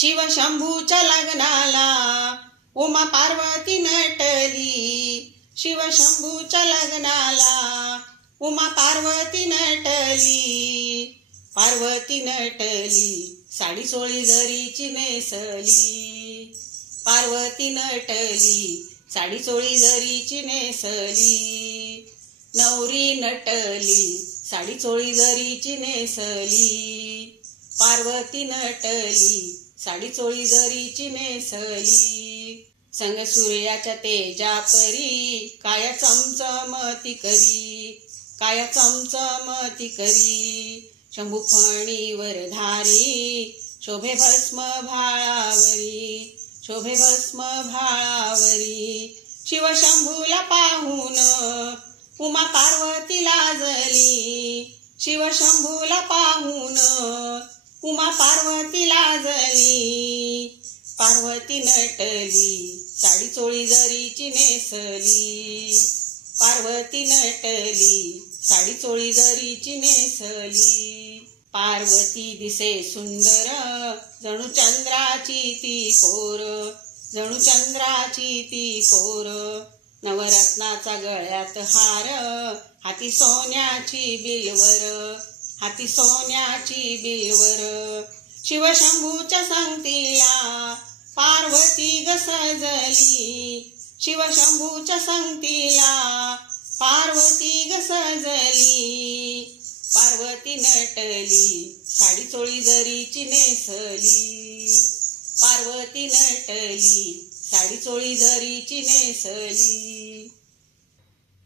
शिवशंभूच्या लग्नाला उमा पार्वती नटली. शिवशंभूच्या लग्नाला उमा पार्वती नटली. पार्वती नटली साडी चोळी जरीची नेसली. पार्वती नटली साडी चोळी जरीची नेसली. नवरी नटली साडी चोळी जरीची नेसली. पार्वती नटली साडी चोळी जरीची नेसली. संग सूर्याच्या तेजा परी काया चमचमती करी. काया चमचमती करी. शंभू फणीवर धारी शोभे भस्म भाळावरी. शोभे भस्म भाळावरी. शिवशंभूला पाहून उमा पार्वती लाजली. शिवशंभूला पाहून उमा पार्वती लाजली. पार्वती नटली साडी चोळी जरीची नेसली. पार्वती नटली साडी चोळी जरीची नेसली. पार्वती दिसे सुंदर जणू चंद्राची ती कोर. जणू चंद्राची ती कोर. नवरत्नाचा गळ्यात हार हाती सोन्याची बिलवर. हाती सोन्याची बिलवर. शिवशंभूच्या संगतीला पार्वती ग सजली. शिवशंभूच्या संगतीला पार्वती ग सजली. पार्वती नटली साडी चोळी जरीची नेसली. पार्वती नटली साडी चोळी जरीची नेसली.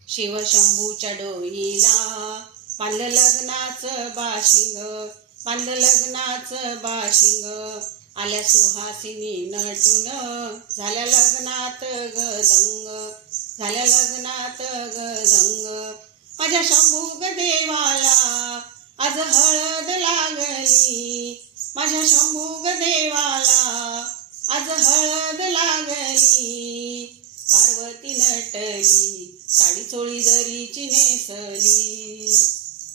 शिवशंभूच्या डोईला बांधलं लग्नाचं बाशिंग. बांधलं लग्नाचं बाशिंग. आल्या सुहासिनी नटून झाल्या लग्नात गदंग. झाल्या लग्नात गदंग. माझ्या शंभू ग देवाला आज हळद लागली. माझ्या शंभू ग देवाला आज हळद लागली. पार्वती नटली साडी चोळी जरीची नेसली.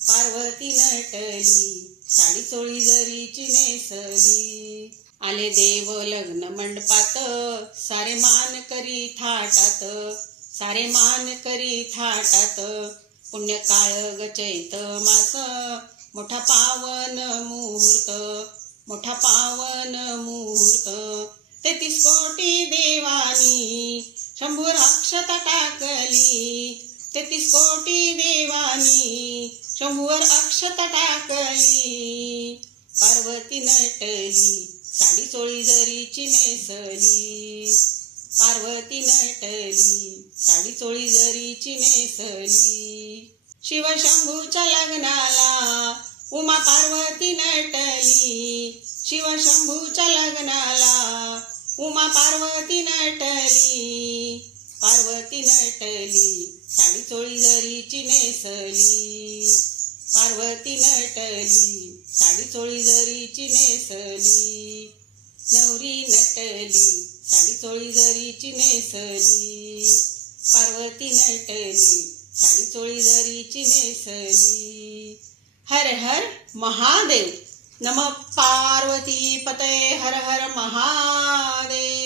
पार्वती नटली साडी चोळी जरीची नेसली. आले देव लग्न मंडपात सारे मान करी थाटात. सारे मान करी थाटात. पुण्य काळ ग चैत मास मोठा पावन मुहूर्त. मोठा पावन मुहूर्त. 33 कोटी देवानी शंभू राक्षता टाकली. 33 कोटी देवानी शंभूवर अक्षता टाकली. पार्वती नटली साडी चोळी जरीची नेसली. पार्वती नटली साडी चोळी जरीची नेसली. शिवशंभूच्या लग्नाला उमा पार्वती नटली. शिवशंभूच्या लग्नाला उमा पार्वती नटली. पार्वती नटली साडी चोळी जरीची नेसली. पार्वती नटली साडी चोळी जरीची नेसली. नवरी नटली साडी चोळी जरीची नेसली. पार्वती नटली साडी चोळी जरीची नेसली. हर हर महादेव. नमः पार्वती पतये. हर हर महादेव.